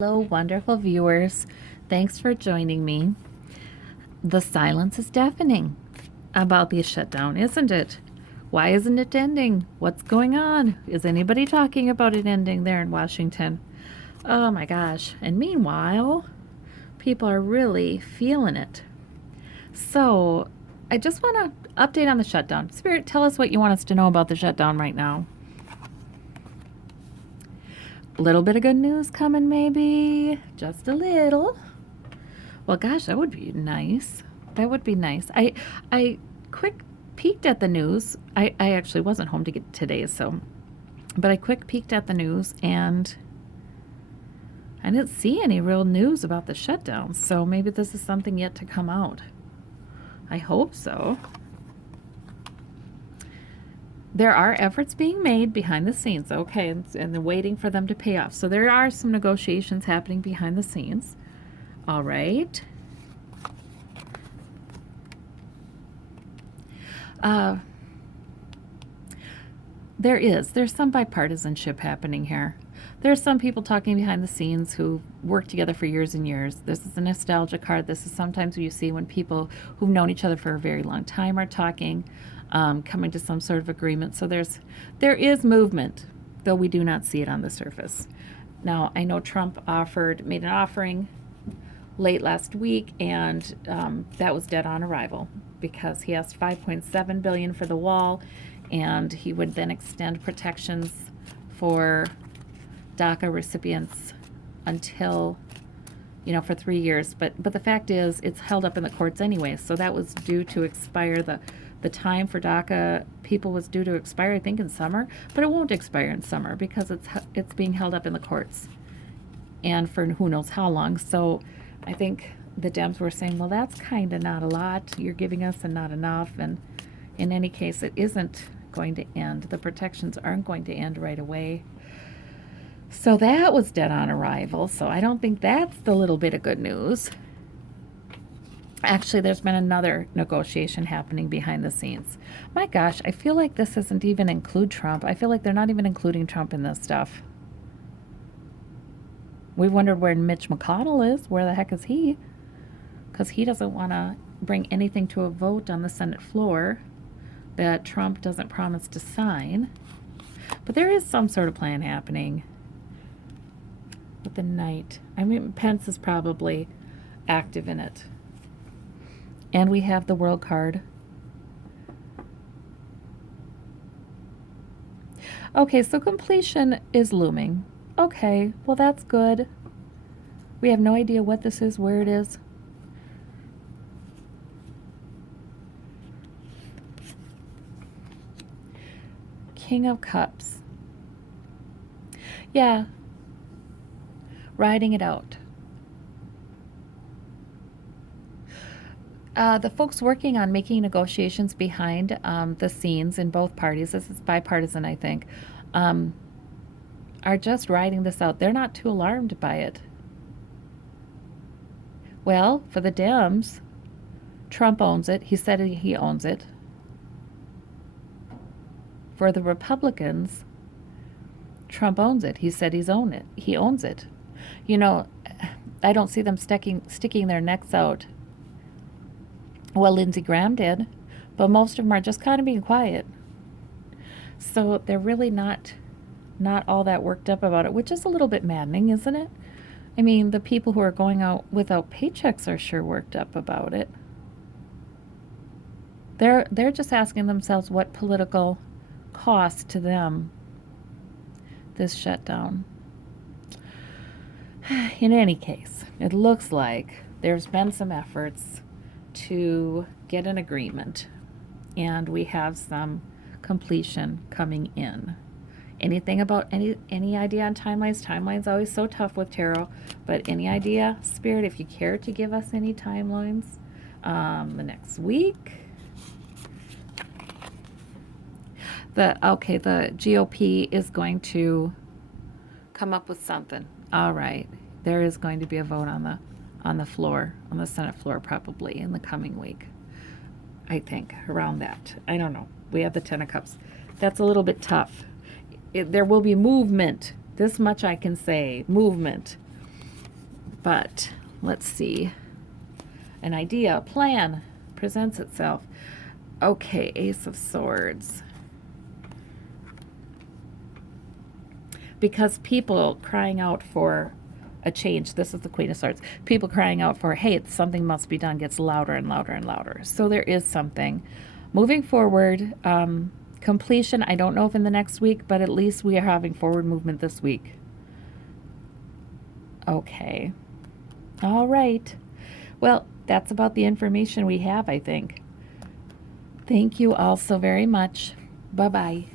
Hello, wonderful viewers. Thanks for joining me. The silence is deafening about the shutdown, isn't it? Why isn't it ending? What's going on? Is anybody talking about it ending there in Washington? Oh my gosh. And meanwhile, people are really feeling it. So, I just want to update on the shutdown. Spirit, tell us what you want us to know about the shutdown right now. A little bit of good news coming, maybe. Just a little. Well, gosh, that would be nice. That would be nice. I quick peeked at the news. I actually wasn't home to get today, but I quick peeked at the news and I didn't see any real news about the shutdown. So maybe this is something yet to come out. I hope so. There are efforts being made behind the scenes, okay, and they're waiting for them to pay off. So there are some negotiations happening behind the scenes. All right. There's some bipartisanship happening here. There's some people talking behind the scenes who worked together for years and years. This is a nostalgia card. This is sometimes what you see when people who've known each other for a very long time are talking, coming to some sort of agreement. So there is movement, though we do not see it on the surface. Now, I know Trump made an offering late last week, and that was dead on arrival because he asked $5.7 billion for the wall, and he would then extend protections for DACA recipients until, for 3 years. But the fact is, it's held up in the courts anyway. So that was due to expire. The time for DACA people was due to expire, I think, in summer. But it won't expire in summer because it's being held up in the courts, and for who knows how long. So I think the Dems were saying, well, that's kind of not a lot you're giving us and not enough. And in any case, it isn't going to end. The protections aren't going to end right away. So that was dead on arrival. So I don't think that's the little bit of good news. Actually, there's been another negotiation happening behind the scenes. My gosh, I feel like this doesn't even include Trump. I feel like they're not even including Trump in this stuff. We wondered where Mitch McConnell is. Where the heck is he? Because he doesn't want to bring anything to a vote on the Senate floor that Trump doesn't promise to sign. But there is some sort of plan happening with the Knight. I mean, Pence is probably active in it. And we have the World card. Okay, so completion is looming. Okay, well, that's good. We have no idea what this is, where it is. King of Cups. Yeah. Riding it out. The folks working on making negotiations behind the scenes in both parties, this is bipartisan, I think, are just riding this out. They're not too alarmed by it. Well, for the Dems, Trump owns it. He said he owns it. For the Republicans, Trump owns it. He said he owns it. I don't see them sticking their necks out. Well, Lindsey Graham did, but most of them are just kind of being quiet. So they're really not all that worked up about it, which is a little bit maddening, isn't it? I mean, the people who are going out without paychecks are sure worked up about it. They're just asking themselves what political cost to them this shutdown. In any case, it looks like there's been some efforts to get an agreement, and we have some completion coming in. Anything about any idea on timelines? Timelines always so tough with tarot, but any idea, Spirit, if you care to give us any timelines? The next week. The GOP is going to come up with something. All right, there is going to be a vote on the floor, on the Senate floor, probably in the coming week. I think around that. I don't know. We have the Ten of Cups. That's a little bit tough. There will be movement. This much I can say. Movement. But let's see. An idea, a plan presents itself. Okay, Ace of Swords. Because people crying out for a change, this is the Queen of Swords, people crying out for, hey, something must be done, gets louder and louder and louder. So there is something. Moving forward, completion, I don't know if in the next week, but at least we are having forward movement this week. Okay. All right. Well, that's about the information we have, I think. Thank you all so very much. Bye-bye.